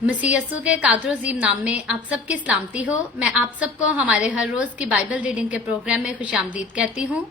मसीह यस्सु के कादर अजीम नाम में आप सबकी सलामती हो। मैं आप सबको हमारे हर रोज की बाइबल रीडिंग के प्रोग्राम में खुशामदीद कहती हूँ।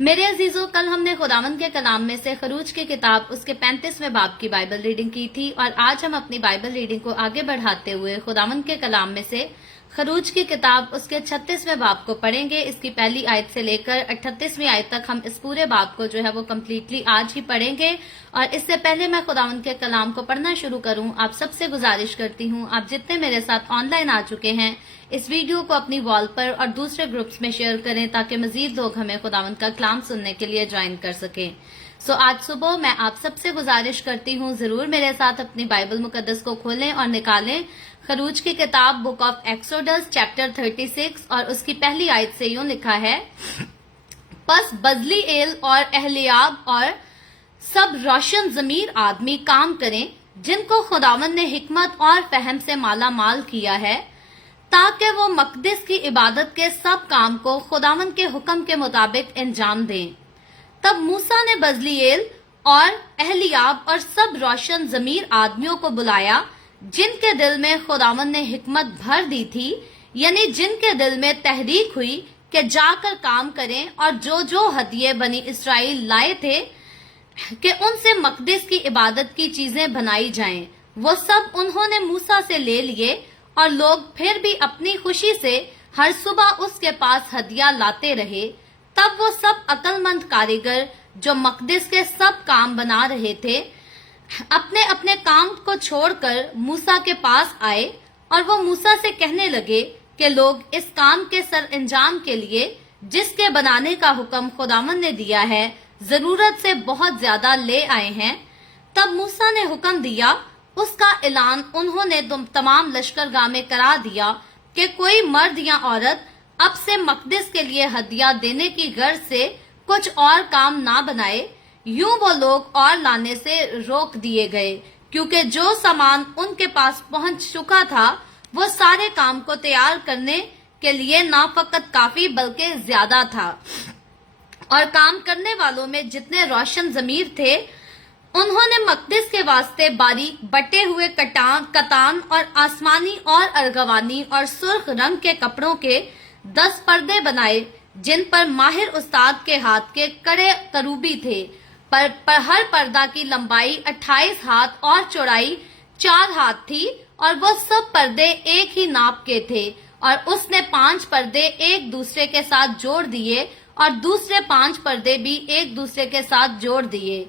मेरे अजीजों, कल हमने खुदावंद के कलाम में से खरूज की किताब उसके 35वें बाब की बाइबल रीडिंग की थी और आज हम अपनी बाइबल रीडिंग को आगे बढ़ाते हुए खुदावंद के कलाम में से खरूज की किताब उसके 36वें बाब को पढ़ेंगे। इसकी पहली आयत से लेकर 38वीं आयत तक हम इस पूरे बाब को जो है वो कम्प्लीटली आज ही पढ़ेंगे। और इससे पहले मैं खुदावंद के कलाम को पढ़ना शुरू करूं, आप सबसे गुजारिश करती हूं, आप जितने मेरे साथ ऑनलाइन आ चुके हैं इस वीडियो को अपनी वॉल पर और दूसरे ग्रुप्स में शेयर करें ताकि मजीद लोग हमें खुदावंद का कलाम सुनने के लिए ज्वाइन कर सकें। आज सुबह मैं आप सबसे गुजारिश करती हूँ, जरूर मेरे साथ अपनी बाइबल मुकद्दस को खोलें और निकालें खरूज की किताब बुक ऑफ एक्सोडस चैप्टर 36 और उसकी पहली आयत से यूं लिखा है, बस बजलीएल और एहलियाब और सब रोशन जमीर आदमी काम करें जिनको खुदावंद ने हिकमत और फहम से माला माल किया है, ताकि वो मकदस की इबादत के सब काम को खुदावंद के हुक्म के मुताबिक अंजाम दें। तब मूसा ने बजलीएल और एहलियाब और सब रोशन जमीर आदमियों को बुलाया जिनके दिल में खुदावंद ने हिकमत भर दी थी, यानी जिनके दिल में तहरीक हुई कि जाकर काम करें, और जो जो हदिये बनी इसराइल लाए थे कि उनसे मकदस की इबादत की चीजें बनाई जाएं, वो सब उन्होंने मूसा से ले लिए। और लोग फिर भी अपनी खुशी से हर सुबह उसके पास हदिया लाते रहे। तब वो सब अक्लमंद कारीगर जो मकदस के सब काम बना रहे थे अपने अपने काम को छोड़कर मूसा के पास आए और वो मूसा से कहने लगे कि लोग इस काम के सर अंजाम के लिए जिसके बनाने का हुक्म खुदावंद ने दिया है जरूरत से बहुत ज्यादा ले आए हैं। तब मूसा ने हुक्म दिया, उसका ऐलान उन्होंने तमाम लश्करगाह में करा दिया कि कोई मर्द या औरत अब से मकदस के लिए हदिया देने की गर्ज से कुछ और काम ना बनाए। यूं वो लोग और लाने से रोक दिए गए, क्योंकि जो सामान उनके पास पहुंच चुका था वो सारे काम को तैयार करने के लिए ना फकत काफी बल्कि ज्यादा था। और काम करने वालों में जितने रोशन जमीर थे उन्होंने मकदस के वास्ते बारीक बटे हुए कतान और आसमानी और अर्गवानी और सुर्ख रंग के कपड़ों के 10 पर्दे बनाए, जिन पर माहिर उस्ताद के हाथ के कड़े करूबी थे। पर हर पर्दा की लंबाई 28 हाथ और चौड़ाई 4 हाथ थी, और वो सब पर्दे एक ही नाप के थे। और उसने 5 पर्दे एक दूसरे के साथ जोड़ दिए और दूसरे 5 पर्दे भी एक दूसरे के साथ जोड़ दिए।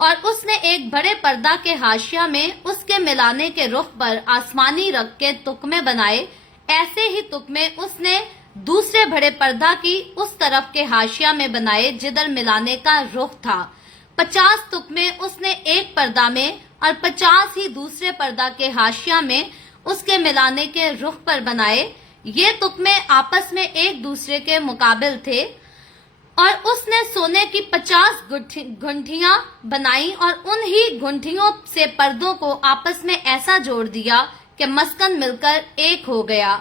और उसने एक बड़े पर्दा के हाशिया में उसके मिलाने के रुख पर आसमानी रंग के तुकमे बनाए। ऐसे ही तुकमे उसने दूसरे बड़े पर्दा की उस तरफ के हाशिया में बनाए जिधर मिलाने का रुख था। 50 तुकमे उसने एक पर्दा में और 50 ही दूसरे पर्दा के हाशिया में उसके मिलाने के रुख पर बनाए। ये तुकमे आपस में एक दूसरे के मुकाबिल थे। और उसने सोने की 50 घुंटियां बनाई और उन ही घुंटियों से पर्दों को आपस में ऐसा जोड़ दिया कि मस्कन मिलकर एक हो गया।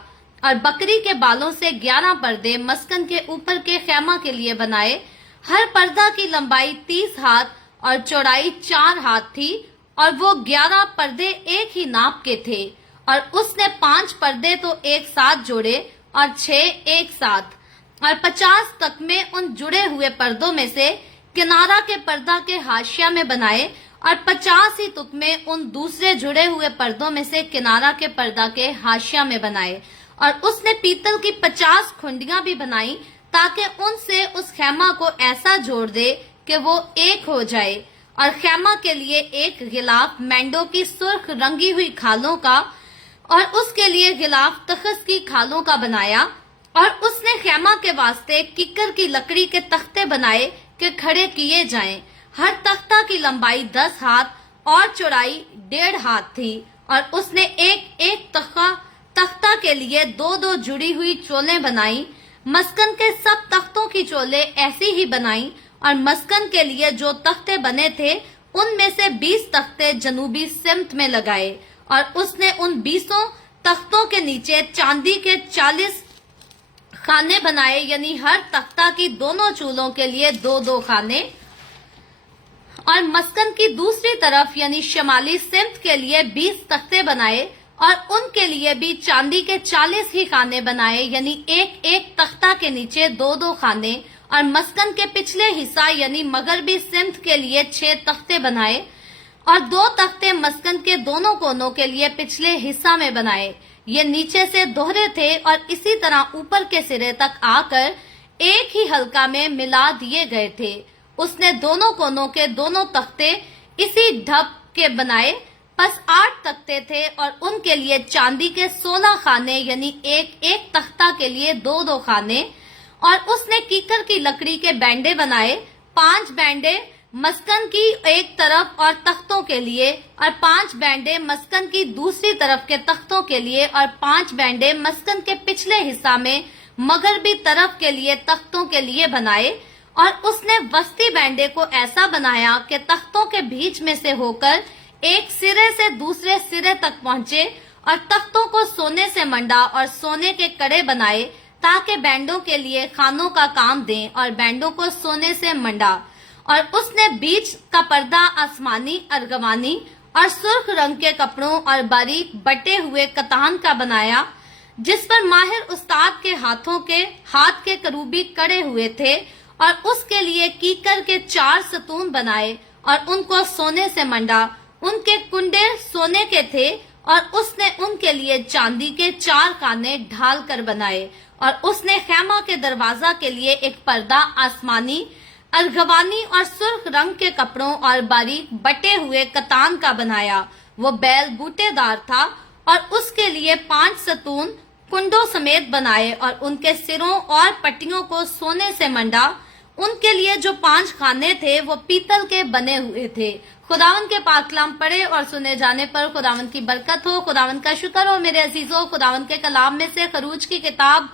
और बकरी के बालों से 11 पर्दे मस्कन के ऊपर के खैमा के लिए बनाए। हर पर्दा की लंबाई 30 हाथ और चौड़ाई 4 हाथ थी, और वो 11 पर्दे एक ही नाप के थे। और उसने 5 पर्दे तो एक साथ जोड़े और 6 एक साथ। और 50 तकमे उन जुड़े हुए पर्दों में से किनारा के पर्दा के हाशिया में बनाए, और 50 ही तुकमे उन दूसरे जुड़े हुए पर्दों में से किनारा के पर्दा के हाशिया में बनाए। और उसने पीतल की 50 खुंडियां भी बनाई ताकि उनसे उस खैमा को ऐसा जोड़ दे कि वो एक हो जाए। और खैमा के लिए एक गिलाफ मेंढों की सुर्ख रंगी हुई खालों का और उसके लिए गिलाफ तखस की खालों का बनाया। और उसने खैमा के वास्ते किक्कर की लकड़ी के तख्ते बनाए कि खड़े किए जाएं। हर तख्ता की लंबाई 10 हाथ और चौड़ाई 1.5 हाथ थी। और उसने एक एक तख्ता के लिए 2-2 जुड़ी हुई चोलें बनाई। मस्कन के सब तख्तों की चोलें ऐसी ही बनाई। और मस्कन के लिए जो तख्ते बने थे उनमें से 20 तख्ते जनूबी सिमत में लगाए। और उसने उन 20 तख्तों के नीचे चांदी के 40 खाने बनाए, यानी हर तख्ता की दोनों चूलों के लिए 2-2 खाने। اور مسکن کی دوسری طرف یعنی شمالی سمت کے لیے 20 تختے بنائے اور ان کے لیے بھی چاندی کے 40 ہی خانے بنائے، یعنی ایک ایک تختہ کے نیچے 2 خانے، اور مسکن کے پچھلے حصہ یعنی مغربی سمت کے لیے 6 تختے بنائے اور 2 تختے مسکن کے دونوں کونوں کے لیے پچھلے حصہ میں بنائے۔ یہ نیچے سے دوہرے تھے اور اسی طرح اوپر کے سرے تک آ کر ایک ہی حلقہ میں ملا دیے گئے تھے۔ اس نے دونوں کونوں کے دونوں تختے اسی ڈھب کے بنائے، پس 8 تختے تھے اور ان کے لیے چاندی کے 16 خانے یعنی ایک ایک تختہ کے لیے 2 خانے، اور اس نے کیکر کی لکڑی کے بینڈے بنائے، 5 بینڈے مسکن کی ایک طرف اور تختوں کے لیے، اور 5 بینڈے مسکن کی دوسری طرف کے تختوں کے لیے، اور 5 بینڈے مسکن کے پچھلے حصہ میں مغربی طرف کے لیے تختوں کے لیے بنائے۔ اور اس نے وسطی بینڈے کو ایسا بنایا کہ تختوں کے بیچ میں سے ہو کر ایک سرے سے دوسرے سرے تک پہنچے، اور تختوں کو سونے سے منڈا اور سونے کے کڑے بنائے تاکہ بینڈوں کے لیے خانوں کا کام دیں، اور بینڈوں کو سونے سے منڈا۔ اور اس نے بیچ کا پردہ آسمانی، ارغوانی اور سرخ رنگ کے کپڑوں اور باریک بٹے ہوئے کتان کا بنایا، جس پر ماہر استاد کے ہاتھ کے کروبی کڑے ہوئے تھے، اور اس کے لیے کیکر کے 4 ستون بنائے اور ان کو سونے سے منڈا۔ ان کے کنڈے سونے کے تھے اور اس نے ان کے لیے چاندی کے 4 خانے ڈھال کر بنائے۔ اور اس نے خیمہ کے دروازہ کے لیے ایک پردہ آسمانی، ارغوانی اور سرخ رنگ کے کپڑوں اور باریک بٹے ہوئے کتان کا بنایا، وہ بیل بوٹے دار تھا، اور اس کے لیے 5 ستون کنڈوں سمیت بنائے اور ان کے سروں اور پٹیوں کو سونے سے منڈا۔ ان کے لیے جو 5 خانے تھے وہ پیتل کے بنے ہوئے تھے۔ خداوند کے پاک کلام پڑھے اور سنے جانے پر خداوند کی برکت ہو۔ خداوند کا شکر ہو میرے عزیزوں۔ خداوند کے کلام میں سے خروج کی کتاب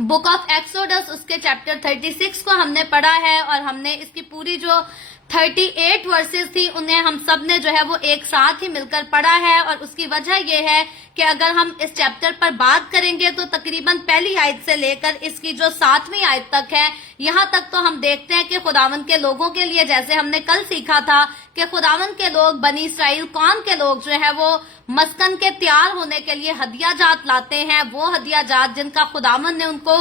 بک آف ایکسوڈس اس کے چیپٹر 36 کو ہم نے پڑھا ہے، اور ہم نے اس کی پوری جو 38 ورسز تھی انہیں ہم سب نے جو ہے وہ ایک ساتھ ہی مل کر پڑھا ہے، اور اس کی وجہ یہ ہے کہ اگر ہم اس چیپٹر پر بات کریں گے تو تقریباً پہلی آیت سے لے کر اس کی جو 7ویں آیت تک ہے، یہاں تک تو ہم دیکھتے ہیں کہ خداوند کے لوگوں کے لیے، جیسے ہم نے کل سیکھا تھا کہ خداوند کے لوگ بنی اسرائیل قوم کے لوگ جو ہے وہ مسکن کے تیار ہونے کے لیے ہدیہ جات لاتے ہیں، وہ ہدیہ جات جن کا خداوند نے ان کو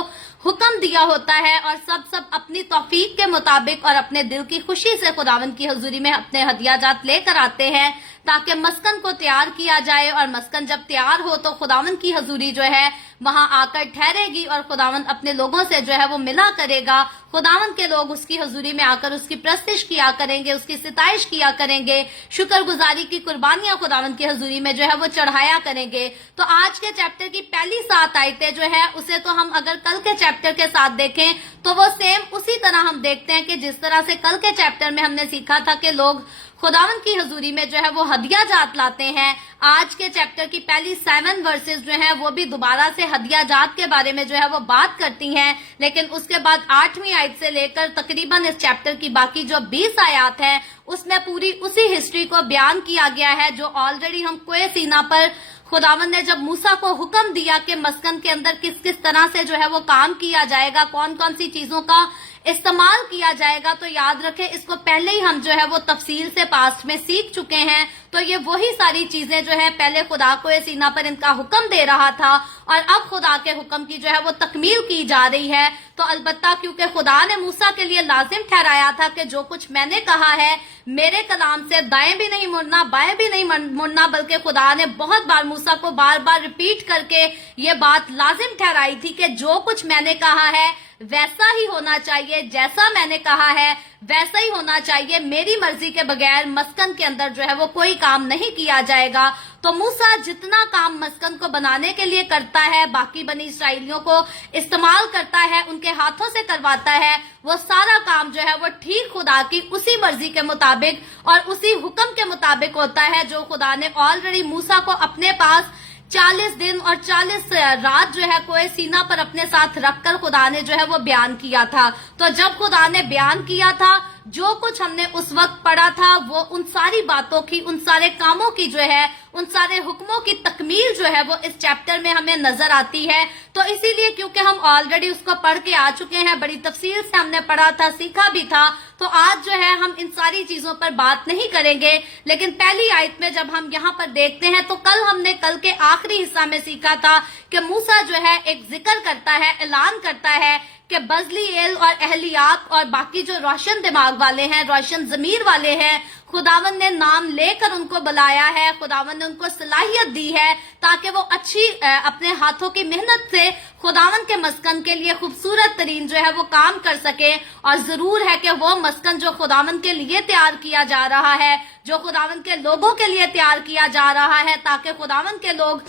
حکم دیا ہوتا ہے، اور سب اپنی توفیق کے مطابق اور اپنے دل کی خوشی سے خداوند کی حضوری میں اپنے ہدیہ جات لے کر آتے ہیں تاکہ مسکن کو تیار کیا جائے، اور مسکن جب تیار ہو تو خداوند کی حضوری جو ہے وہاں آ کر ٹھہرے گی، اور خداوند اپنے لوگوں سے جو ہے وہ ملا کرے گا۔ خداوند کے لوگ اس کی حضوری میں آ کر اس کی پرستش کیا کریں گے، اس کی ستائش کیا کریں گے، شکر گزاری کی قربانیاں خداوند کی حضوری میں جو ہے وہ چڑھایا کریں گے۔ تو آج کے چیپٹر کی پہلی 7 آیتیں جو ہے اسے تو ہم اگر کل کے چیپٹر کے ساتھ دیکھیں تو وہ سیم اسی طرح ہم دیکھتے ہیں کہ جس طرح سے کل کے چیپٹر میں ہم نے سیکھا تھا کہ لوگ خداوند کی حضوری میں جو ہے وہ ہدیہ جات لاتے ہیں۔ آج کے چیپٹر کی پہلی 7 ورسز جو ہیں وہ بھی دوبارہ سے ہدیہ جات کے بارے میں جو ہے وہ بات کرتی ہیں، لیکن اس کے بعد 8ویں آیت سے لے کر تقریباً اس چیپٹر کی باقی جو 20 آیات ہیں اس میں پوری اسی ہسٹری کو بیان کیا گیا ہے جو آلریڈی ہم کوہ سینا پر خداوند نے جب موسیٰ کو حکم دیا کہ مسکن کے اندر کس طرح سے جو ہے وہ کام کیا جائے گا، کون کون سی چیزوں کا استعمال کیا جائے گا، تو یاد رکھیں اس کو پہلے ہی ہم جو ہے وہ تفصیل سے پاسٹ میں سیکھ چکے ہیں۔ تو یہ وہی ساری چیزیں جو ہے پہلے خدا کو سینا پر ان کا حکم دے رہا تھا، اور اب خدا کے حکم کی جو ہے وہ تکمیل کی جا رہی ہے۔ تو البتہ کیونکہ خدا نے موسیٰ کے لیے لازم ٹھہرایا تھا کہ جو کچھ میں نے کہا ہے میرے کلام سے دائیں بھی نہیں مڑنا، بائیں بھی نہیں مڑنا، بلکہ خدا نے بہت بار موسیٰ کو بار بار ریپیٹ کر کے یہ بات لازم ٹھہرائی تھی کہ جو کچھ میں نے کہا ہے ویسا ہی ہونا چاہیے، جیسا میں نے کہا ہے ویسا ہی ہونا چاہیے، میری مرضی کے بغیر مسکن کے اندر جو ہے وہ کوئی کام نہیں کیا جائے گا۔ تو موسیٰ جتنا کام مسکن کو بنانے کے لیے کرتا ہے، باقی بنی اسرائیلیوں کو استعمال کرتا ہے، ان کے ہاتھوں سے کرواتا ہے، وہ سارا کام جو ہے وہ ٹھیک خدا کی اسی مرضی کے مطابق اور اسی حکم کے مطابق ہوتا ہے جو خدا نے آلریڈی موسیٰ کو اپنے پاس 40 دن اور 40 رات جو ہے کوہ سینا پر اپنے ساتھ رکھ کر خدا نے جو ہے وہ بیان کیا تھا۔ تو جب خدا نے بیان کیا تھا जो कुछ हमने उस वक्त पढ़ा था वो उन सारी बातों की, उन सारे कामों की जो है, उन सारे हुक्मों की तकमील जो है वो इस चैप्टर में हमें नजर आती है। तो इसीलिए क्योंकि हम ऑलरेडी उसको पढ़ के आ चुके हैं, बड़ी तफसील से हमने पढ़ा था, सीखा भी था, तो आज जो है हम इन सारी चीजों पर बात नहीं करेंगे। लेकिन पहली आयत में जब हम यहाँ पर देखते हैं तो हमने कल के आखिरी हिस्सा में सीखा था कि मूसा जो है एक जिक्र करता है, ऐलान करता है कि बजलीएल और अहलियाब और बाकी जो रोशन दिमाग वाले हैं, रोशन जमीर वाले हैं, खुदावन ने नाम लेकर उनको बुलाया है, खुदावन ने उनको सलाहियत दी है ताकि वो अच्छी अपने हाथों की मेहनत से खुदावन के मस्कन के लिए खूबसूरत तरीन जो है वो काम कर सके। और जरूर है कि वो मस्कन जो खुदावन के लिए तैयार किया जा रहा है, जो खुदावन के लोगों के लिए तैयार किया जा रहा है, ताकि खुदावन के लोग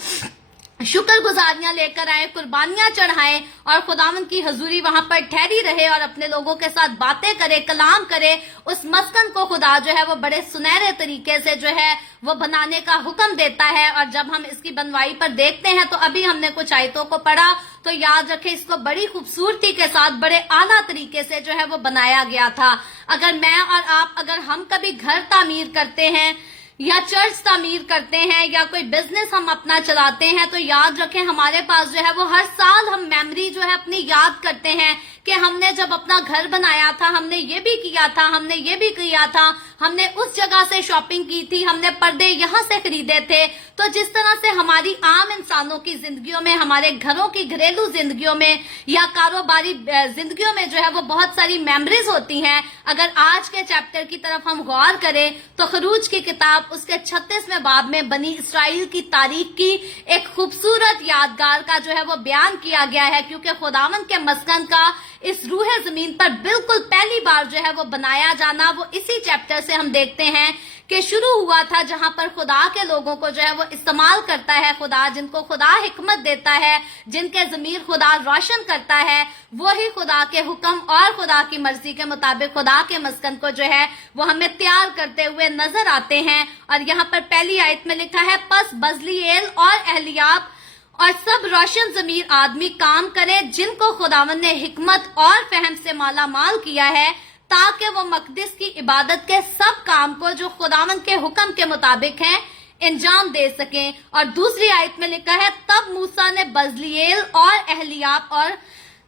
शुक्र गुजारियां लेकर आए, कुर्बानियां चढ़ाएं और खुदावन की हजूरी वहां पर ठहरी रहे और अपने लोगों के साथ बातें करे, कलाम करे। उस मस्कन को खुदा जो है वो बड़े सुनहरे तरीके से जो है वो बनाने का हुक्म देता है। और जब हम इसकी बनवाई पर देखते हैं तो अभी हमने कुछ आयतों को पढ़ा, तो याद रखें इसको बड़ी खूबसूरती के साथ, बड़े आला तरीके से जो है वो बनाया गया था। अगर मैं और आप, अगर हम कभी घर तामीर करते हैं या चर्च तामीर करते हैं या कोई बिजनेस हम अपना चलाते हैं, तो याद रखें हमारे पास जो है वो हर साल हम मेमोरी जो है अपनी याद करते हैं कि हमने जब अपना घर बनाया था, हमने ये भी किया था, हमने ये भी किया था, हमने उस जगह से शॉपिंग की थी, हमने पर्दे यहाँ से खरीदे थे। तो जिस तरह से हमारी आम इंसानों की जिंदगियों में, हमारे घरों की घरेलू जिंदगियों में या कारोबारी जिंदगियों में जो है वो बहुत सारी मेमोरीज होती हैं। अगर आज के चैप्टर की तरफ हम गौर करें तो खरूज की किताब उसके 36वें बाब में बनी इसराइल की तारीख की एक खूबसूरत यादगार का जो है वो बयान किया गया है, क्योंकि खुदावन के मस्कन का इस रूहे जमीन पर बिल्कुल पहली बार जो है वो बनाया जाना, वो इसी चैप्टर से हम देखते हैं कि शुरू हुआ था, जहां पर खुदा के लोगों को जो है वो इस्तेमाल करता है खुदा, जिनको खुदा हिकमत देता है, जिनके जमीर खुदा रोशन करता है, वही खुदा के हुक्म और खुदा की मर्जी के मुताबिक खुदा के मस्कन को जो है वो हमें तैयार करते हुए नजर आते हैं। और यहाँ पर पहली आयत में लिखा है, पस बजलीएल और अहलियाब और सब रोशन जमीर आदमी काम करें जिनको खुदावन ने हिकमत और फहम से माला माल किया है, ताकि वो मकदिस की इबादत के सब काम को जो खुदावन के हुक्म के मुताबिक है अंजाम दे सकें। और दूसरी आयत में लिखा है, तब मूसा ने बजलीएल और अहलियाब और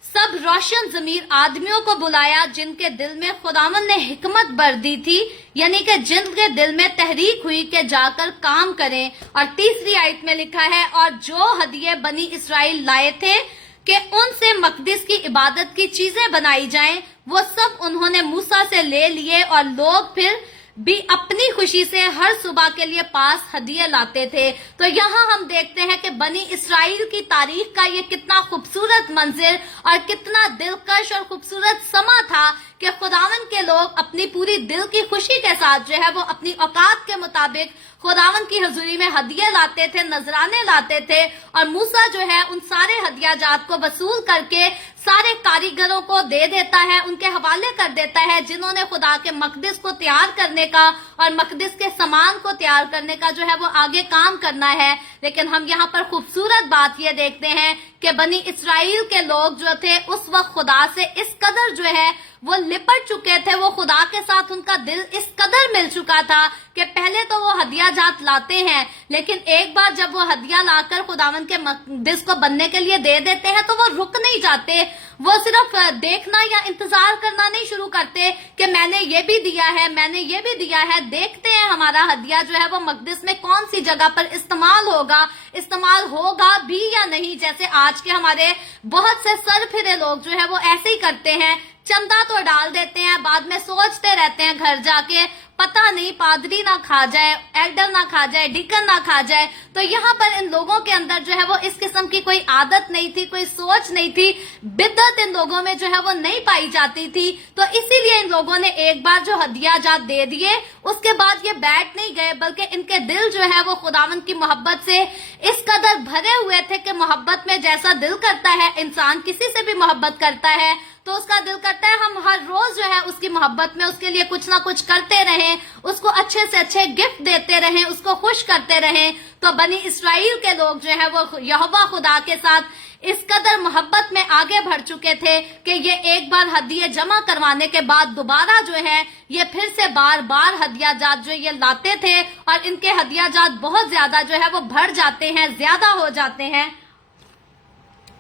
सब रोशन जमीर आदमियों को बुलाया जिनके दिल में खुदावन ने हिकमत भर दी थी, यानी कि जिनके दिल में तहरीक हुई कि जाकर काम करें। और तीसरी आयत में लिखा है, और जो हदिये बनी इसराइल लाए थे कि उनसे मकदिस की इबादत की चीजें बनाई जाएं, वो सब उन्होंने मूसा से ले लिए और लोग फिर भी अपनी खुशी से हर सुबह के लिए पास हदिये लाते थे। तो यहाँ हम देखते हैं कि बनी इसराइल की तारीख का ये कितना खूबसूरत मंजर और कितना दिलकश और खूबसूरत समा था कि खुदावन के लोग अपनी पूरी दिल की खुशी के साथ जो है वो अपनी औकात के मुताबिक खुदावन की हजूरी में हदिये लाते थे, नजराने लाते थे। और मूसा जो है उन सारे हदिया जात को वसूल करके सारे कारीगरों को दे देता है, उनके हवाले कर देता है, जिन्होंने खुदा के मकदिस को तैयार करने का और मकदिस के सामान को तैयार करने का जो है वो आगे काम करना है। लेकिन हम यहाँ पर खूबसूरत बात ये देखते हैं कि बनी इसराइल के लोग जो थे उस वक्त खुदा से इस कदर जो है वो लिपट चुके थे, वो खुदा के साथ उनका दिल इस कदर मिल चुका था कि पहले तो वो हदिया जात लाते हैं, लेकिन एक बार जब वो हदिया लाकर खुदावन के मकदिस को बनने के लिए दे देते हैं तो वो रुक नहीं जाते, वो सिर्फ देखना या इंतजार करना नहीं शुरू करते कि मैंने ये भी दिया है, मैंने ये भी दिया है। देखते हैं हमारा हदिया जो है वो मकदिस में कौन सी जगह पर इस्तेमाल होगा भी या नहीं। जैसे आज के हमारे बहुत से सरफिरे लोग जो है वो ऐसे ही करते हैं, चंदा तो डाल देते हैं, बाद में सोचते रहते हैं घर जाके पता नहीं पादरी ना खा जाए, एल्डर ना खा जाए, डिकन ना खा जाए। तो यहाँ पर इन लोगों के अंदर जो है वो इस किस्म की कोई आदत नहीं थी, कोई सोच नहीं थी, बिद्दत इन लोगों में जो है वो नहीं पाई जाती थी। तो इसीलिए इन लोगों ने एक बार जो हदिया जात दे दिए, उसके बाद ये बैठ नहीं गए, बल्कि इनके दिल जो है वो खुदावन की मोहब्बत से इस कदर भरे हुए थे कि मोहब्बत में जैसा दिल करता है, इंसान किसी से भी मोहब्बत करता है तो उसका दिल करता है हम हर रोज जो है उसकी मोहब्बत में उसके लिए कुछ ना कुछ करते रहें, उसको अच्छे से अच्छे गिफ्ट देते रहें, उसको खुश करते रहें। तो बनी इसराइल के लोग जो है वो यहोवा खुदा के साथ इस कदर मोहब्बत में आगे बढ़ चुके थे कि ये एक बार हदिये जमा करवाने के बाद दोबारा जो है ये फिर से बार बार हदिया जात जो ये लाते थे और इनके हदिया जात बहुत ज्यादा जो है वो बढ़ जाते हैं, ज्यादा हो जाते हैं।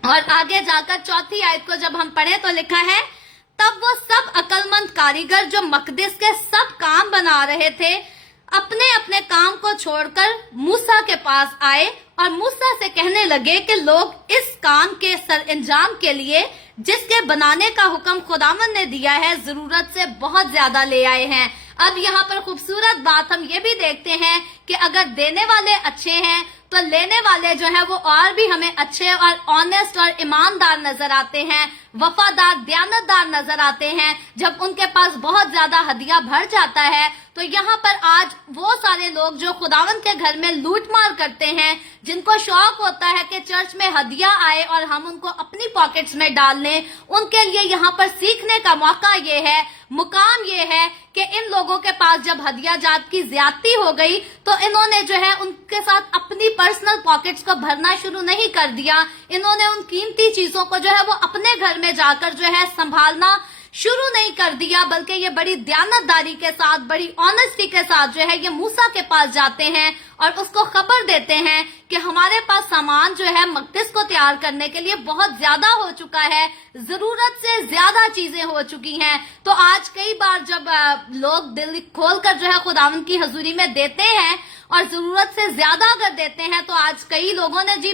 और आगे जाकर चौथी आयत को जब हम पढ़े तो लिखा है, तब वो सब अक्लमंद कारीगर जो मकदिस के सब काम बना रहे थे अपने अपने काम को छोड़कर मूसा के पास आए और मूसा से कहने लगे कि लोग इस काम के सरअंजाम के लिए जिसके बनाने का हुक्म खुदावन ने दिया है जरूरत से बहुत ज्यादा ले आए हैं। अब यहाँ पर खूबसूरत बात हम ये भी देखते हैं कि अगर देने वाले अच्छे हैं तो लेने वाले जो है वो और भी हमें अच्छे और ऑनेस्ट और ईमानदार नजर आते हैं, वफादार, दयानतदार नजर आते हैं। जब उनके पास बहुत ज्यादा हदिया भर जाता है तो यहाँ पर आज वो सारे लोग जो खुदावन के घर में लूटमार करते हैं, जिनको शौक होता है कि चर्च में हदिया आए और हम उनको अपनी पॉकेट्स में डाल लें, उनके लिए यहाँ पर सीखने का मौका ये है, मुकाम ये है कि इन लोगों के पास जब हदिया जात की ज्यादती हो गई तो इन्होंने जो है उनके साथ अपनी पर्सनल पॉकेट्स को भरना शुरू नहीं कर दिया। इन्होंने उन कीमती चीजों को जो है वो अपने घर में जाकर जो है संभालना शुरू नहीं कर दिया, बल्कि ये बड़ी दयानतदारी के साथ, बड़ी ऑनेस्टी के साथ जो है ये मूसा के पास जाते हैं और उसको खबर देते हैं कि हमारे पास सामान जो है मकदिस को तैयार करने के लिए बहुत ज्यादा हो चुका है, जरूरत से ज्यादा चीजें हो चुकी हैं। तो आज कई बार जब लोग दिल खोलकर जो है खुदावन की हजूरी में देते हैं और जरूरत से ज्यादा अगर देते हैं तो आज कई लोगों ने जी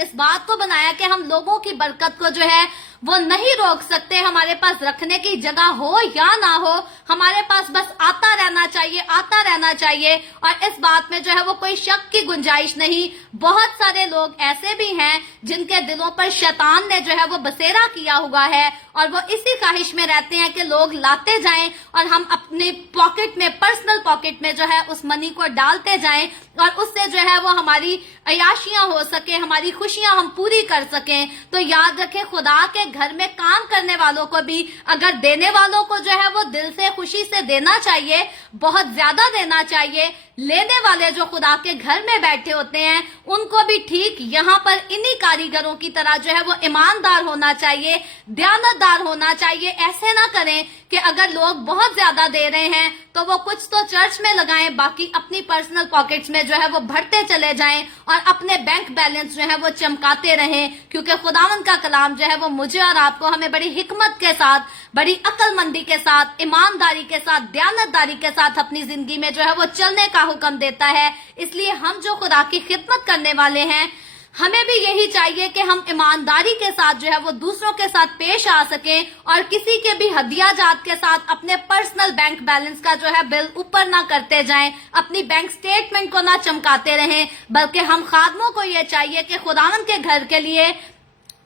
इस बात को बनाया कि हम लोगों की बरकत को जो है वो नहीं रोक सकते, हमारे पास रखने की जगह हो या ना हो, हमारे पास बस आता रहना चाहिए, आता रहना चाहिए। और इस बात में जो है वो कोई शक की गुंजाइश नहीं। बहुत सारे लोग ऐसे भी हैं जिनके दिलों पर शैतान ने जो है वो बसेरा किया हुआ है और वो इसी ख्वाहिश में रहते हैं कि लोग लाते जाएं और हम अपने पॉकेट में, पर्सनल पॉकेट में जो है उस मनी को डालते जाएं और उससे जो है वो हमारी अयाशियां हो सके, हमारी खुशियां हम पूरी कर सकें। तो याद रखें, खुदा के घर में काम करने वालों को भी अगर देने वालों को जो है वो दिल से खुशी से देना चाहिए, बहुत ज्यादा देना चाहिए। लेने वाले जो खुदा के घर में बैठे होते हैं उनको भी ठीक यहाँ पर इन्हीं कारीगरों की तरह जो है वो ईमानदार होना चाहिए, दयानतदार होना चाहिए। ऐसे ना करें कि अगर लोग बहुत ज्यादा दे रहे हैं तो वो कुछ तो चर्च में लगाएं, बाकी अपनी पर्सनल पॉकेट्स में जो है वो भरते चले जाएं और अपने बैंक बैलेंस जो है वो चमकाते रहें। क्योंकि खुदावन का कलाम जो है वो मुझे और आपको हमें बड़ी हिकमत के साथ, बड़ी अक्लमंदी के साथ, ईमानदारी के साथ, दयानतदारी के साथ अपनी जिंदगी में जो है वो चलने का हुक्म देता है। इसलिए हम जो खुदा की खिदमत करने वाले हैं हमें भी यही चाहिए कि हम ईमानदारी के साथ जो है वो दूसरों के साथ पेश आ सकें और किसी के भी हदिया जात के साथ अपने पर्सनल बैंक बैलेंस का जो है बिल ऊपर ना करते जाएं, अपनी बैंक स्टेटमेंट को ना चमकाते रहें, बल्कि हम खादमों को ये चाहिए कि खुदावन के घर के लिए,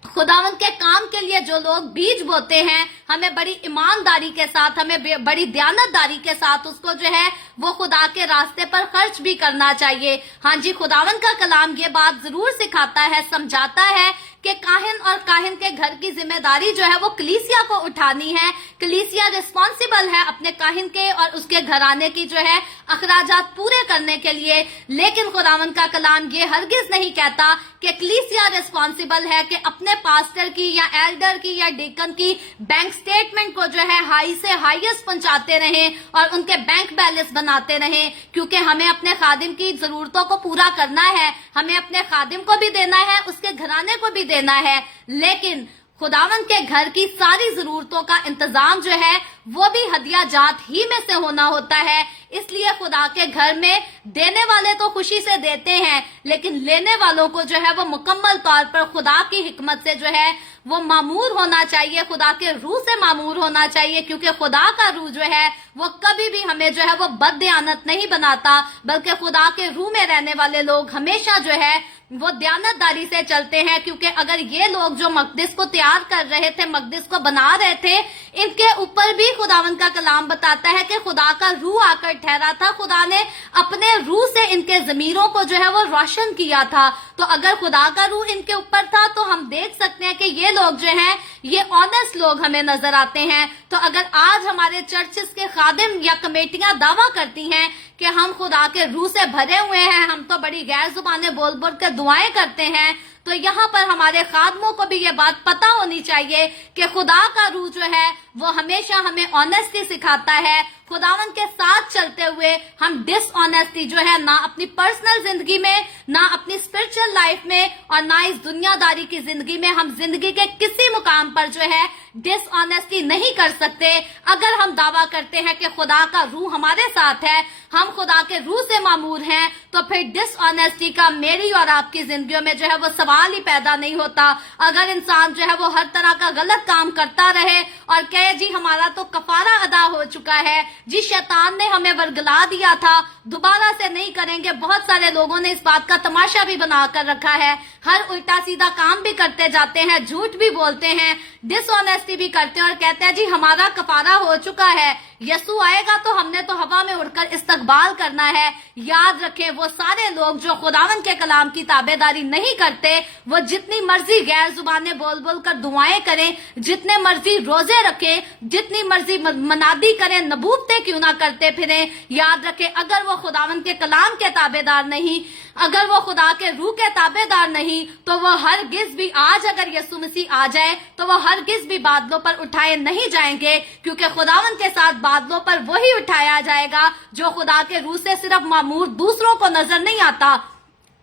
खुदावन के काम के लिए जो लोग बीज बोते हैं, हमें बड़ी ईमानदारी के साथ, हमें बड़ी दयानतदारी के साथ उसको जो है वो खुदा के रास्ते पर खर्च भी करना चाहिए। हाँ जी, खुदावन का कलाम ये बात जरूर सिखाता है, समझाता है कि काहिन और काहिन के घर की जिम्मेदारी जो है वो कलीसिया को उठानी है। कलीसिया रिस्पॉन्सिबल है अपने काहिन के और उसके घराने की जो है अखराजात पूरे करने के लिए। लेकिन खुदावन का कलाम ये हरगिज नहीं कहता कि कलीसिया रिस्पॉन्सिबल है कि अपने पास्टर की या एल्डर की या डीकन की बैंक स्टेटमेंट को जो है हाई से हाईएस्ट पहुंचाते रहें और उनके बैंक बैलेंस बनाते रहें। क्योंकि हमें अपने खादिम की जरूरतों को पूरा करना है, हमें अपने खादिम को भी देना है, उसके घराने को भी देना है, लेकिन खुदावन के घर की सारी जरूरतों का इंतजाम जो है वो भी हदिया जात ही में से होना होता है। इसलिए खुदा के घर में देने वाले तो खुशी से देते हैं, लेकिन लेने वालों को जो है वो मुकम्मल तौर पर खुदा की हिकमत से जो है वो मामूर होना चाहिए, खुदा के रूह से मामूर होना चाहिए। क्योंकि खुदा का रूह जो है वो कभी भी हमें जो है वो बददयानत नहीं बनाता, बल्कि खुदा के रूह में रहने वाले लोग हमेशा जो है वो दयानतदारी से चलते हैं। क्योंकि अगर ये लोग जो मकदिस को तैयार कर रहे थे, मकदिस को बना रहे थे, इनके ऊपर भी खुदावन का कलाम बताता है कि खुदा का रूह आकर ठहरा था, खुदा ने अपने रूह से इनके जमीरों को जो है वो रोशन किया था। तो अगर खुदा का रूह इनके ऊपर था तो हम देख सकते हैं कि ये लोग जो हैं ये ऑनेस्ट लोग हमें नजर आते हैं। तो अगर आज हमारे चर्चेस के खादिम या कमेटियां दावा करती हैं कि हम खुदा के रूह से भरे हुए हैं, हम तो बड़ी गैर जुबानें बोल बोल कर दुआएं करते हैं, तो यहाँ पर हमारे खादमों को भी ये बात पता होनी चाहिए कि खुदा का रूह जो है वो हमेशा हमें ऑनेस्टी सिखाता है। खुदावन के साथ चलते हुए हम डिसऑनेस्टी जो है ना अपनी पर्सनल जिंदगी में, ना अपनी स्पिरिचुअल लाइफ में, और ना इस दुनियादारी की जिंदगी में हम जिंदगी के किसी मुकाम पर जो है डिसऑनेस्टी नहीं कर सकते। अगर हम दावा करते हैं कि खुदा का रूह हमारे साथ है, हम खुदा के रूह से मामूर हैं, तो फिर डिसऑनेस्टी का मेरी और आपकी जिंदगियों में जो है वो सवाल ही पैदा नहीं होता। अगर इंसान जो है वो हर तरह का गलत काम करता रहे और कहे जी हमारा तो कफारा अदा हो चुका है, जी शैतान ने हमें वर्गला दिया था, दोबारा से नहीं करेंगे। बहुत सारे लोगों ने इस बात का तमाशा भी बना कर रखा है, हर उल्टा सीधा काम भी करते जाते हैं, झूठ भी बोलते हैं, डिसऑनेस्टी भी करते हैं और कहते हैं जी हमारा कफारा हो चुका है, यसु आएगा तो हमने तो हवा में उड़कर इस्तकबाल करना है। याद रखें, वो सारे लोग जो खुदावन के कलाम की ताबेदारी नहीं करते, वो जितनी मर्जी गैर जुबाने बोल बोल कर दुआएं करें, जितने मर्जी रोजे रखें, जितनी मर्जी मनादी करें, नबूवतें क्यों ना करते फिरें, याद रखें अगर वो खुदावन के कलाम के ताबेदार नहीं, अगर वो खुदा के रूह के ताबेदार नहीं, तो वो हरगिज भी, आज अगर यसु मसीह आ जाए तो वो हरगिज भी बादलों पर उठाए नहीं जाएंगे, क्योंकि खुदावन के साथ बादलों पर वही उठाया जाएगा जो खुदा के रूह से सिर्फ मामूर दूसरों को नजर नहीं आता,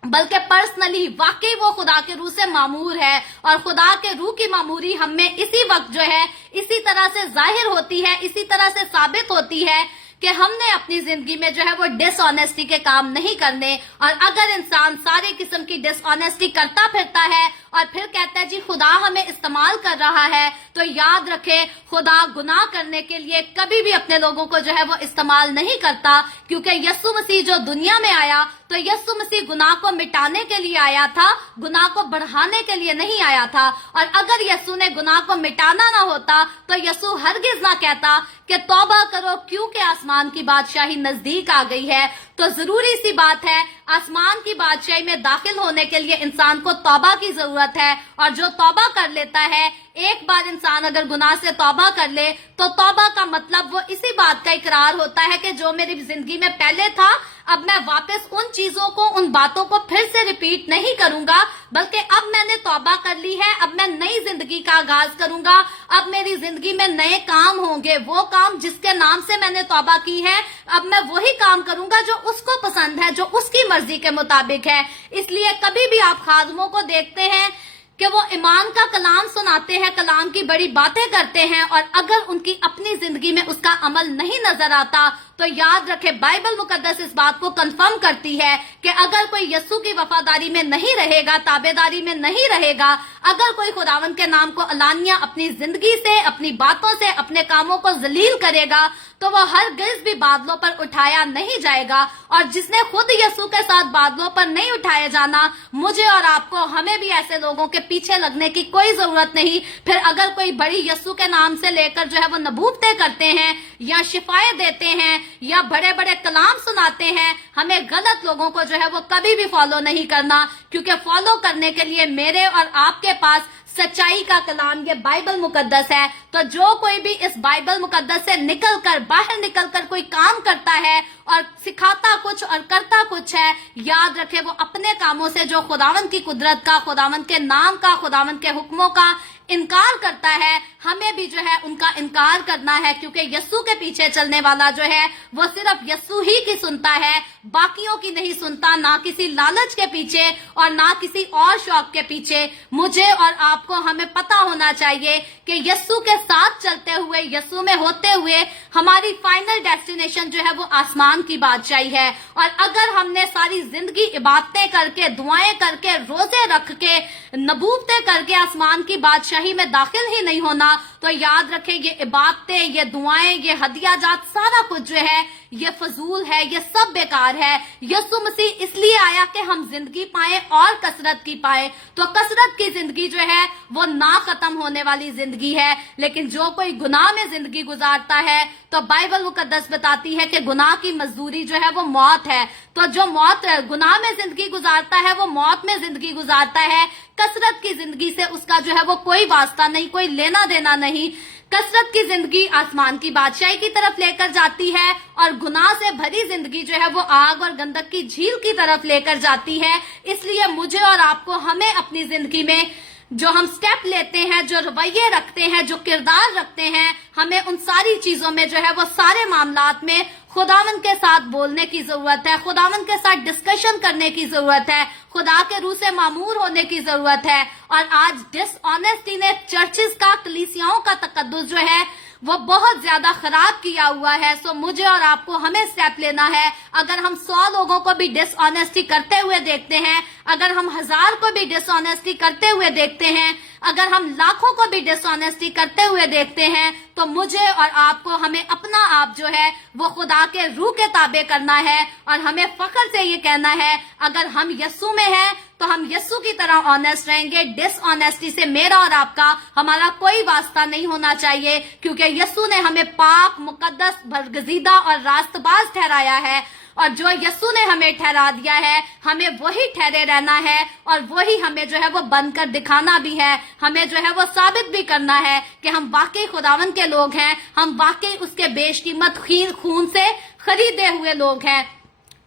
बल्कि पर्सनली वाकई वो खुदा के रूह से मामूर है। और खुदा के रूह की मामूरी हमें इसी वक्त जो है इसी तरह से जाहिर होती है, इसी तरह से साबित होती है कि हमने अपनी जिंदगी में जो है वो डिसऑनेस्टी के काम नहीं करने। और अगर इंसान सारे किस्म की डिसऑनेस्टी करता फिरता है और फिर कहता है जी खुदा हमें इस्तेमाल कर रहा है, तो याद रखे खुदा गुनाह करने के लिए कभी भी अपने लोगों को जो है वो इस्तेमाल नहीं करता, क्योंकि यीशु मसीह जो दुनिया में आया तो यीशु मसीह गुनाह को मिटाने के लिए आया था, गुनाह को बढ़ाने के लिए नहीं आया था। और अगर यीशु ने गुनाह को मिटाना ना होता तो यीशु हरगिज ना कहता कि तौबा करो क्योंकि आसमान की बादशाही नजदीक आ गई है। तो जरूरी सी बात है, आसमान की बादशाही में दाखिल होने के लिए इंसान को तौबा की जरूरत है। और जो तौबा कर लेता है, एक बार इंसान अगर गुनाह से तौबा कर ले तो तौबा का मतलब वो इसी बात का इकरार होता है कि जो मेरी जिंदगी में पहले था अब मैं वापस उन चीजों को, उन बातों को फिर से रिपीट नहीं करूंगा, बल्कि अब मैंने तौबा कर ली है, अब मैं नई जिंदगी का आगाज करूंगा। अब मेरी जिंदगी में नए काम होंगे, वो काम जिसके नाम से मैंने तौबा की है, अब मैं वही काम करूंगा जो उसको पसंद है, जो उसकी मर्जी के मुताबिक है। इसलिए कभी भी आप खादमों को देखते हैं कि वो ईमान का कलाम सुनाते हैं, कलाम की बड़ी बातें करते हैं, और अगर उनकी अपनी जिंदगी में उसका अमल नहीं नजर आता तो याद रखें बाइबल मुकद्दस इस बात को कंफर्म करती है कि अगर कोई यीशु की वफादारी में नहीं रहेगा, ताबेदारी में नहीं रहेगा, अगर कोई खुदावंद के नाम को अलानिया अपनी जिंदगी से, अपनी बातों से, अपने कामों को जलील करेगा, तो वह हरगिज़ भी बादलों पर उठाया नहीं जाएगा। और जिसने खुद यीशु के साथ बादलों पर नहीं उठाया जाना, मुझे और आपको, हमें भी ऐसे लोगों के पीछे लगने की कोई जरूरत नहीं। फिर अगर कोई बड़ी यीशु के नाम से लेकर जो है वो नबूवतें करते हैं या शिफाएं देते हैं या बड़े बड़े कलाम सुनाते हैं, हमें गलत लोगों को जो है वो कभी भी फॉलो नहीं करना, क्योंकि फॉलो करने के लिए मेरे और आपके पास सच्चाई का कलाम ये बाइबल मुकद्दस है। तो जो कोई भी इस बाइबल मुकद्दस से निकलकर, बाहर निकलकर कोई काम करता है और सिखाता कुछ और करता कुछ है, याद रखे वो अपने कामों से जो खुदावंद की कुदरत का, खुदावंद के नाम का, खुदावंद के हुक्मों का इनकार करता है, हमें भी जो है उनका इनकार करना है। क्योंकि यीशु के पीछे चलने वाला जो है वो सिर्फ यीशु ही की सुनता है, बाकियों की नहीं सुनता, ना किसी लालच के पीछे और ना किसी और शौक के पीछे। मुझे और आपको, हमें पता होना चाहिए कि यीशु के साथ चलते हुए, यीशु में होते हुए हमारी फाइनल डेस्टिनेशन जो है वो आसमान की बादशाही है। और अगर हमने सारी जिंदगी इबादतें करके, दुआएं करके, रोजे रख के, नबूवतें करके आसमान की बादशाही में दाखिल ही नहीं होना, तो याद रखें ये इबादतें, ये दुआएं, ये हदिया जात, सारा कुछ जो है ये फजूल है, ये सब बेकार है। यीशु मसीह इसलिए आया कि हम जिंदगी पाए और कसरत की पाए। तो कसरत की जिंदगी जो है वो ना खत्म होने वाली जिंदगी है। लेकिन जो कोई गुनाह में जिंदगी गुजारता है, तो बाइबल मुकद्दस बताती है कि गुनाह की मजदूरी जो है वो मौत है। तो जो मौत, गुनाह में जिंदगी गुजारता है, वो मौत में जिंदगी गुजारता है। कसरत की जिंदगी से उसका जो है वो कोई वास्ता नहीं, कोई लेना देना नहीं। नहीं। कसरत की जिंदगी आसमान की बादशाही की तरफ लेकर जाती है और गुनाह से भरी जिंदगी जो है वो आग और गंधक की झील की तरफ लेकर जाती है। इसलिए मुझे और आपको हमें अपनी जिंदगी में जो हम स्टेप लेते हैं, जो रवैये रखते हैं, जो किरदार रखते हैं, हमें उन सारी चीजों में जो है वो सारे मामलात में खुदावन के साथ बोलने की जरूरत है, खुदावन के साथ डिस्कशन करने की जरूरत है, खुदा के रूह से मामूर होने की जरूरत है। और आज डिसऑनेस्टी ने चर्चेस का, कलीसियाओं का तकद्दुस जो है वो बहुत ज्यादा खराब किया हुआ है। सो मुझे और आपको हमें स्टेप लेना है। अगर हम 100 लोगों को भी डिसऑनेस्टी करते हुए देखते हैं, अगर हम 1000 को भी डिसऑनेस्टी करते हुए देखते हैं, अगर हम लाखों को भी डिसऑनेस्टी करते हुए देखते हैं, तो मुझे और आपको हमें अपना आप जो है वो खुदा के रूह के ताबे करना है और हमें फख्र से ये कहना है, अगर हम यस्सु में हैं तो हम यस्सु की तरह ऑनेस्ट रहेंगे। डिसऑनेस्टी से मेरा और आपका, हमारा कोई वास्ता नहीं होना चाहिए, क्योंकि यस्सु ने हमें पाक, मुकद्दस, बरगजीदा और रास्तबाज ठहराया है। और जो यस्सु ने हमें ठहरा दिया है, हमें वही ठहरे रहना है और वही हमें जो है वो बनकर दिखाना भी है। हमें जो है वो साबित भी करना है कि हम वाकई खुदावन के लोग हैं, हम वाकई उसके बेशकीमत खून से खरीदे हुए लोग हैं।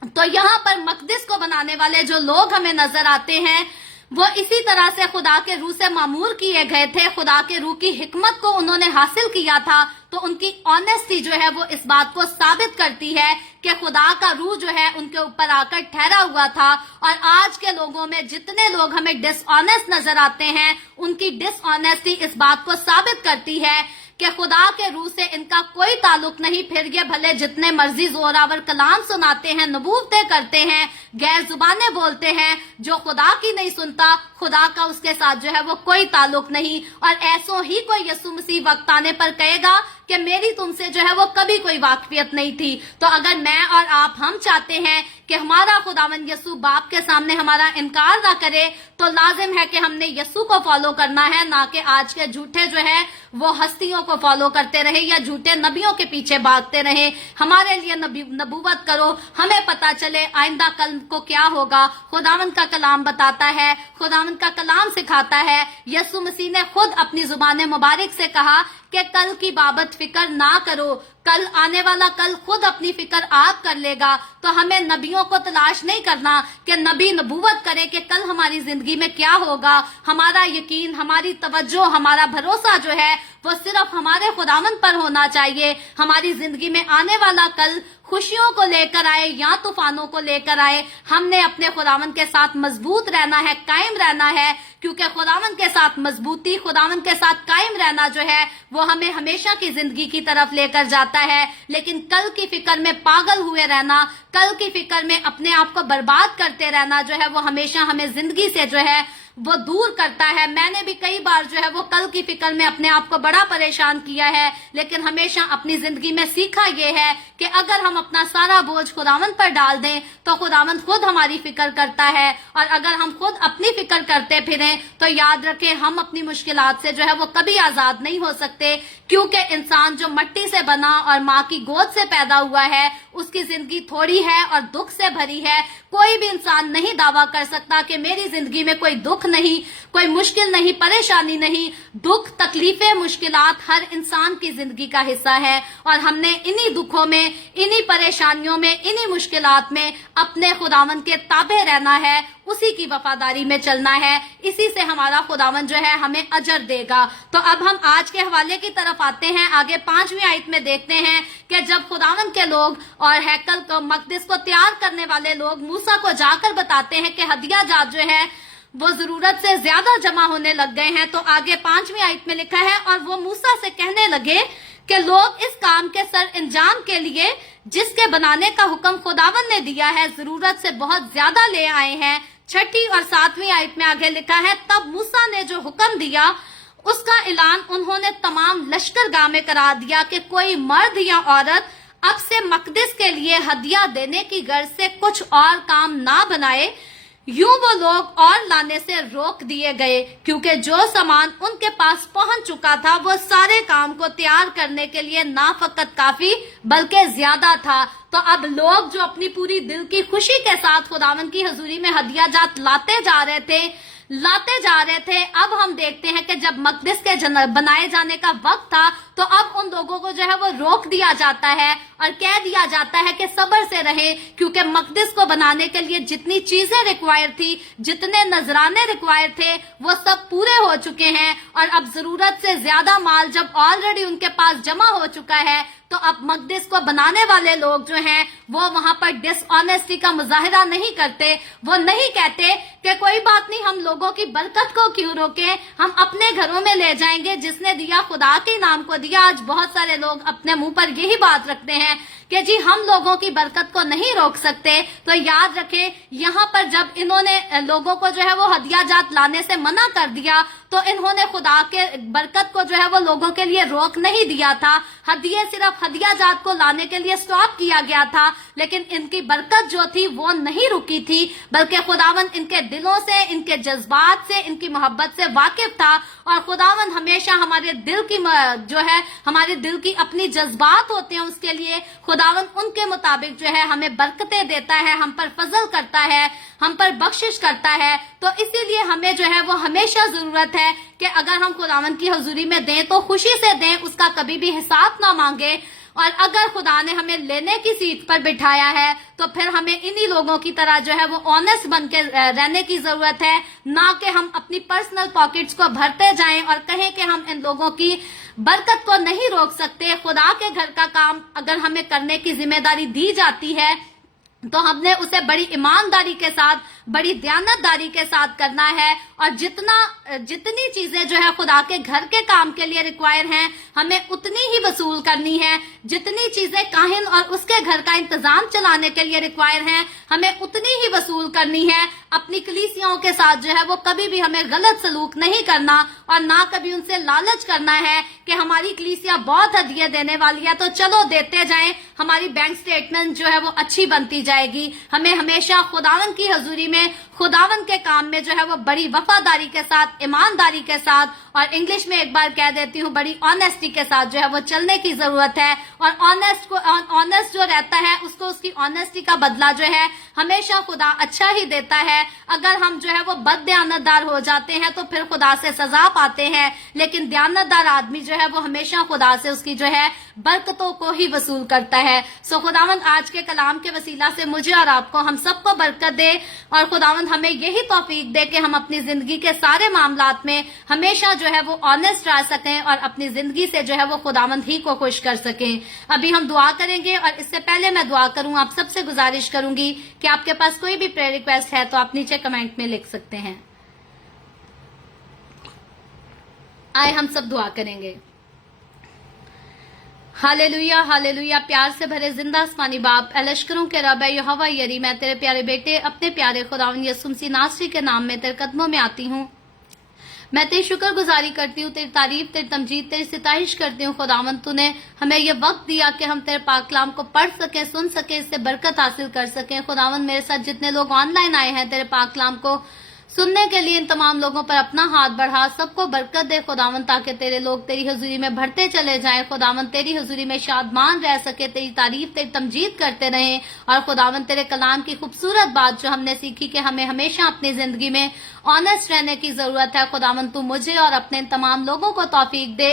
तो यहाँ पर मकदिस को बनाने वाले जो लोग हमें नजर आते हैं, वो इसी तरह से खुदा के रूह से मामूर किए गए थे, खुदा के रूह की हिकमत को उन्होंने हासिल किया था। तो उनकी ऑनेस्टी जो है वो इस बात को साबित करती है कि खुदा का रूह जो है उनके ऊपर आकर ठहरा हुआ था। और आज के लोगों में जितने लोग हमें डिसऑनेस्ट नजर आते हैं, उनकी डिसऑनेस्टी इस बात को साबित करती है कि खुदा के रूह से इनका कोई ताल्लुक नहीं। फिर ये भले जितने मर्जी जोरावर कलाम सुनाते हैं, नबूवतें करते हैं, गैर जुबानें बोलते हैं, जो खुदा की नहीं सुनता, खुदा का उसके साथ जो है वो कोई ताल्लुक नहीं। और ऐसो ही कोई यीशु मसीह वक्त आने पर कहेगा कि मेरी तुमसे जो है वो कभी कोई वाकफियत नहीं थी। तो अगर मैं और आप हम चाहते हैं कि हमारा खुदावन यीशु बाप के सामने हमारा इनकार ना करे, तो लाजिम है कि हमने यीशु को फॉलो करना है, ना कि आज के झूठे जो है वो हस्तियों को फॉलो करते रहे या झूठे नबियों के पीछे भागते रहे। हमारे लिए नबूवत करो, हमें पता चले आइंदा कल को क्या होगा। खुदावन का कलाम बताता है, खुदावन का कलाम सिखाता है। यीशु मसीह ने खुद अपनी जुबान मुबारक से कहा कि कल की बाबत फिक्र ना करो, कल आने वाला कल खुद अपनी फिक्र आप कर लेगा। तो हमें नबियों को तलाश नहीं करना कि नबी नबूवत करें कि कल हमारी जिंदगी में क्या होगा। हमारा यकीन, हमारी तवज्जो, हमारा भरोसा जो है वो सिर्फ हमारे खुदावन पर होना चाहिए। हमारी जिंदगी में आने वाला कल खुशियों को लेकर आए या तूफानों को लेकर आए, हमने अपने खुदावन के साथ मजबूत रहना है, कायम रहना है, क्योंकि खुदावन के साथ मजबूती, खुदावन के साथ कायम रहना जो है वो हमें हमेशा की जिंदगी की तरफ लेकर जाता है। लेकिन कल की फिक्र में पागल हुए रहना, कल की फिक्र में अपने आप को बर्बाद करते रहना जो है वो हमेशा हमें जिंदगी से जो है वो दूर करता है। मैंने भी कई बार जो है वो कल की फिक्र में अपने आप को बड़ा परेशान किया है, लेकिन हमेशा अपनी जिंदगी में सीखा ये है कि अगर हम अपना सारा बोझ खुदावन पर डाल दें तो खुदावन खुद हमारी फिक्र करता है। और अगर हम खुद अपनी फिक्र करते फिरें तो याद रखें हम अपनी मुश्किलात से जो है वो कभी आजाद नहीं हो सकते, क्योंकि इंसान जो मिट्टी से बना और माँ की गोद से पैदा हुआ है, उसकी जिंदगी थोड़ी है और दुख से भरी है। कोई भी इंसान नहीं दावा कर सकता कि मेरी जिंदगी में कोई दुख नहीं, कोई मुश्किल नहीं, परेशानी नहीं। दुख, तकलीफें, मुश्किलात हर इंसान की जिंदगी का हिस्सा है और हमने इन्हीं दुखों में, इन्हीं परेशानियों में, इन्हीं मुश्किलात में अपने खुदावन के ताबे रहना है, उसी की वफादारी में चलना है। इसी से हमारा खुदावन जो है हमें अजर देगा। तो अब हम आज के हवाले की तरफ आते हैं। आगे 5वीं आयत में देखते हैं कि जब खुदावन के लोग और हैकल को, मकदिस को तैयार करने वाले लोग मूसा को जाकर बताते हैं कि हदिया जात जो है वो जरूरत से ज्यादा जमा होने लग गए हैं, तो आगे 5वीं आयत में लिखा है, और वो मूसा से कहने लगे कि लोग इस काम के सर अंजाम के लिए जिसके बनाने का हुक्म खुदावन ने दिया है, जरूरत से बहुत ज्यादा ले आए हैं। 6ठी और 7वीं आयत में आगे लिखा है, तब मूसा ने जो हुक्म दिया उसका ऐलान उन्होंने तमाम लश्करगाह में करा दिया कि कोई मर्द या औरत अब से मकदिस के लिए हदिया देने की गर्ज से कुछ और काम ना बनाए। यूं वो लोग और लाने से रोक दिए गए, क्योंकि जो सामान उनके पास पहुंच चुका था वो सारे काम को तैयार करने के लिए ना फकत काफी बल्कि ज्यादा था। तो अब लोग जो अपनी पूरी दिल की खुशी के साथ खुदावन की हजूरी में हदिया जात लाते जा रहे थे, लाते जा रहे थे। अब हम देखते हैं कि जब मकदस के बनाए जाने का वक्त था तो अब उन लोगों को जो है वो रोक दिया जाता है और कह दिया जाता है कि सब्र से रहे, क्योंकि मकदस को बनाने के लिए जितनी चीजें रिक्वायर थी, जितने नजराने रिक्वायर थे, वो सब पूरे हो चुके हैं और अब जरूरत से ज्यादा माल जब ऑलरेडी उनके पास जमा हो चुका है तो अब मकदस को बनाने वाले लोग जो हैं वो वहां पर डिसऑनेस्टी का मुजाहिरा नहीं करते। वो नहीं कहते कि कोई बात नहीं, हम लोगों की बरकत को क्यों रोके, हम अपने घरों में ले जाएंगे, जिसने दिया खुदा के नाम को दिया। आज बहुत सारे लोग अपने मुंह पर यही बात रखते हैं कि जी हम लोगों की बरकत को नहीं रोक सकते। तो याद रखें, यहाँ पर जब इन्होंने लोगों को जो है वो हदिया जात लाने से मना कर दिया तो इन्होंने खुदा के बरकत को जो है वो लोगों के लिए रोक नहीं दिया था। हदिये सिर्फ हदिया जात को लाने के लिए स्टॉप किया गया था, लेकिन इनकी बरकत जो थी वो नहीं रुकी थी, बल्कि खुदावन इनके दिलों से, इनके जज्बात से, इनकी मोहब्बत से वाकिफ था। और खुदावन हमेशा हमारे दिल की जो है, हमारे दिल की अपनी जज्बात होते हैं, उसके लिए खुदावन उनके मुताबिक जो है हमें बरकतें देता है, हम पर फजल करता है, हम पर बख्शिश करता है। तो इसीलिए हमें जो है वो हमेशा जरूरत है कि अगर हम खुदावन की हुजूरी में दें तो खुशी से दें, उसका कभी भी हिसाब ना मांगे। और अगर खुदा ने हमें लेने की सीट पर बिठाया है तो फिर हमें इन्हीं लोगों की तरह जो है वो ऑनेस्ट बन के रहने की जरूरत है, ना कि हम अपनी पर्सनल पॉकेट्स को भरते जाएं और कहें कि हम इन लोगों की बरकत को नहीं रोक सकते। खुदा के घर का काम अगर हमें करने की जिम्मेदारी दी जाती है तो हमने उसे बड़ी ईमानदारी के साथ, बड़ी दयानतदारी के साथ करना है। और जितनी चीजें जो है खुदा के घर के काम के लिए रिक्वायर हैं, हमें उतनी ही वसूल करनी है। जितनी चीजें काहिन और उसके घर का इंतजाम चलाने के लिए रिक्वायर हैं, हमें उतनी ही वसूल करनी है। अपनी कलीसियाओं के साथ जो है वो कभी भी हमें गलत सलूक नहीं करना और ना कभी उनसे लालच करना है कि हमारी कलीसिया बहुत हदिये देने वाली है तो चलो देते जाएं, हमारी बैंक स्टेटमेंट जो है वो अच्छी बनती जाएगी। हमें हमेशा खुदावन की हजूरी में, खुदावन के काम में जो है वो बड़ी वफादारी के साथ, ईमानदारी के साथ, और इंग्लिश में एक बार कह देती हूँ, बड़ी ऑनेस्टी के साथ जो है वो चलने की जरूरत है। और ऑनेस्ट जो रहता है उसको उसकी ऑनेस्टी का बदला जो है हमेशा खुदा अच्छा ही देता है। अगर हम जो है वो बददयानतदार हो जाते हैं तो फिर खुदा से सजा पाते हैं, लेकिन दयानतदार आदमी जो है वो हमेशा खुदा से उसकी जो है बरकतों को ही वसूल करता है। सो खुदावंद आज के कलाम के वसीला से मुझे और आपको, हम सबको बरकत दे और खुदावंद हमें यही तौफीक दे कि हम अपनी जिंदगी के सारे मामलात में हमेशा जो है वो ऑनेस्ट रह सकें और अपनी जिंदगी से जो है वो खुदावंद ही को खुश कर सकें। अभी हम दुआ करेंगे और इससे पहले मैं दुआ करूं, आप सबसे गुजारिश करूंगी कि आपके पास कोई भी प्रेयर रिक्वेस्ट है तो आप नीचे कमेंट में लिख सकते हैं। आए हम सब दुआ करेंगे। Hallelujah hallelujah. प्यार से भरे जिंदा आसमानी बाप, लश्करों के रब यहोवा यरी, मैं तेरे प्यारे बेटे अपने प्यारे खुदावन यीशु मसीह नासरी के नाम में तेरे कदमों में आती हूँ। मैं तेरी शुक्रगुजारी करती हूँ, तेरी तारीफ, तेरी तमजीद, तेरी सिताइश करती हूँ। खुदावन तूने हमें ये वक्त दिया कि हम तेरे पाक कलाम को पढ़ सकें, सुन सकें, इससे बरकत हासिल कर सकें। खुदावन मेरे साथ जितने लोग ऑनलाइन आए हैं तेरे पाक कलाम को सुनने के लिए, इन तमाम लोगों पर अपना हाथ बढ़ा, सबको बरकत दे खुदावन, ताकि तेरे लोग तेरी हजूरी में बढ़ते चले जाएं। खुदावन तेरी हजूरी में शादमान रह सके, तेरी तारीफ, तेरी तमजीद करते रहें। और खुदावन तेरे कलाम की खूबसूरत बात जो हमने सीखी कि हमें हमेशा अपनी जिंदगी में ऑनेस्ट रहने की जरूरत है। खुदावन तू मुझे और अपने तमाम लोगों को तौफीक दे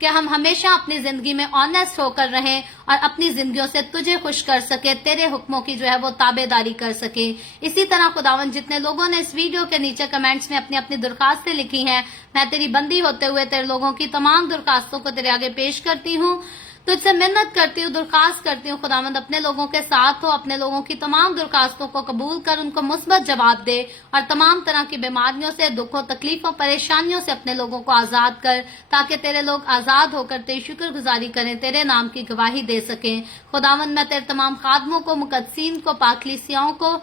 कि हम हमेशा अपनी जिंदगी में ऑनेस्ट होकर रहें और अपनी जिंदगियों से तुझे खुश कर सके, तेरे हुक्मों की जो है वो ताबेदारी कर सके। इसी तरह खुदावन जितने लोगों ने इस वीडियो के नीचे कमेंट्स में अपनी अपनी दरखास्तें लिखी हैं, मैं तेरी बंदी होते हुए तेरे लोगों की तमाम दरखास्तों को तेरे आगे पेश करती हूँ, तुझसे मिन्नत करती हूँ, दरखास्त करती हूँ। खुदावंद अपने लोगों के साथ हो, अपने लोगों की तमाम दरखास्तों को कबूल कर, उनको मुस्बत जवाब दे और तमाम तरह की बीमारियों से, दुखों, तकलीफों, परेशानियों से अपने लोगों को आजाद कर, ताकि तेरे लोग आजाद होकर तेरी शुक्रगुजारी करें, तेरे नाम की गवाही दे सकें। खुदावंद मैं तेरे तमाम खादमों को, मुकद्दसीन को, पाकलीसियाओं को,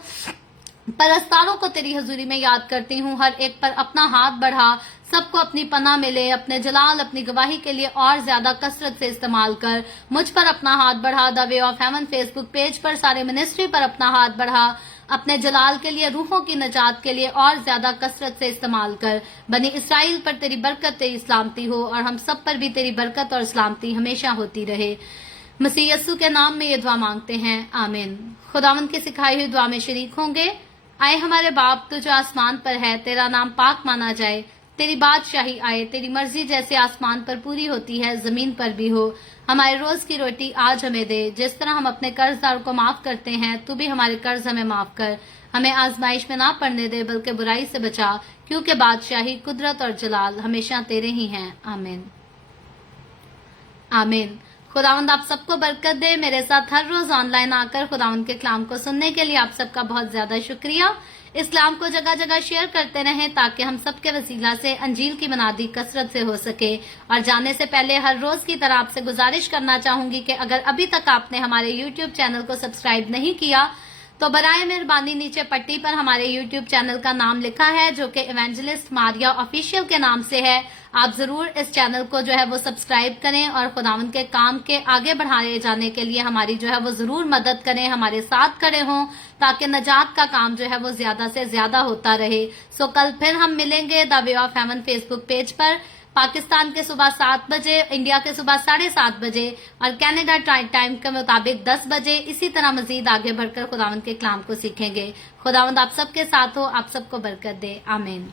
परस्तारों को तेरी हजूरी में याद करती हूँ। हर एक पर अपना हाथ बढ़ा, सबको अपनी पनाह मिले, अपने जलाल, अपनी गवाही के लिए और ज्यादा कसरत से इस्तेमाल कर। मुझ पर अपना हाथ बढ़ा, the way of haven Facebook page पर, सारे मिनिस्ट्री पर अपना हाथ बढ़ा, अपने जलाल के लिए, रूहों की नजात के लिए और ज्यादा कसरत से इस्तेमाल कर। बनी इसराइल पर तेरी बरकत, तेरी सलामती हो और हम सब पर भी तेरी बरकत और सलामती हमेशा होती रहे। मसीह यस्सु के नाम में ये दुआ मांगते हैं, आमीन। खुदावंद की सिखाई हुई दुआ में शरीक होंगे। आए हमारे बाप तू जो आसमान पर है, तेरा नाम पाक माना जाए, तेरी बादशाही आए, तेरी मर्जी जैसे आसमान पर पूरी होती है जमीन पर भी हो। हमारे रोज की रोटी आज हमें दे, जिस तरह हम अपने कर्जदारों को माफ करते हैं, तू भी हमारे कर्ज हमें माफ कर। हमें आजमाइश में ना पड़ने दे, बल्कि बुराई से बचा, क्योंकि बादशाही, कुदरत और जलाल हमेशा तेरे ही हैं। आमीन आमीन। खुदावंद आप सबको बरकत दे। मेरे साथ हर रोज ऑनलाइन आकर खुदावंद के कलाम को सुनने के लिए आप सबका बहुत ज्यादा शुक्रिया। इस कलाम को जगह जगह शेयर करते रहें ताकि हम सबके वसीला से अंजील की मनादी कसरत से हो सके। और जाने से पहले हर रोज की तरह आपसे गुजारिश करना चाहूंगी कि अगर अभी तक आपने हमारे यूट्यूब चैनल को सब्सक्राइब नहीं किया तो बराए मेहरबानी नीचे पट्टी पर हमारे यूट्यूब चैनल का नाम लिखा है जो कि इवेंजलिस्ट मारिया ऑफिशियल के नाम से है। आप जरूर इस चैनल को जो है वो सब्सक्राइब करें और खुदावंद के काम के आगे बढ़ाए जाने के लिए हमारी जो है वो जरूर मदद करें, हमारे साथ खड़े हों ताकि नजात का काम जो है वो ज्यादा से ज्यादा होता रहे। सो कल फिर हम मिलेंगे the way of haven Facebook page पर, पाकिस्तान के सुबह 7 बजे, इंडिया के सुबह 7:30 बजे और कनाडा टाइम के मुताबिक 10 बजे। इसी तरह मजीद आगे बढ़कर खुदावंद के कलाम को सीखेंगे। खुदावंद आप सबके साथ हो, आप सबको बरकत दे। आमीन।